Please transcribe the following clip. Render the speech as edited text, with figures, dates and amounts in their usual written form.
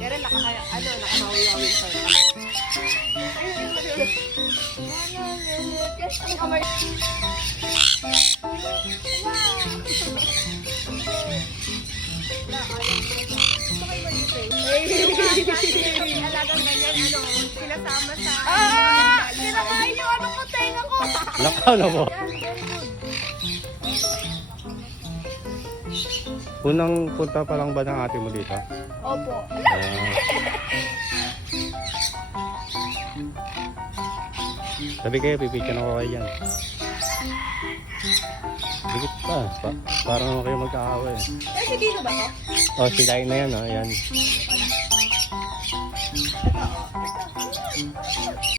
Pero nakamawi-wawi sa alagang ganyan, sinasama sa... sinakain yung ko, tenga ko! Lakaw na po. Unang punta pa lang ba ng ate mo dito? Opo. Sabi kayo, pipicture ako kayo dyan. Dikit pa. Parang kayo magkakawa eh. Kasi dito ba to? Oh, silain na yan. Oh, yan.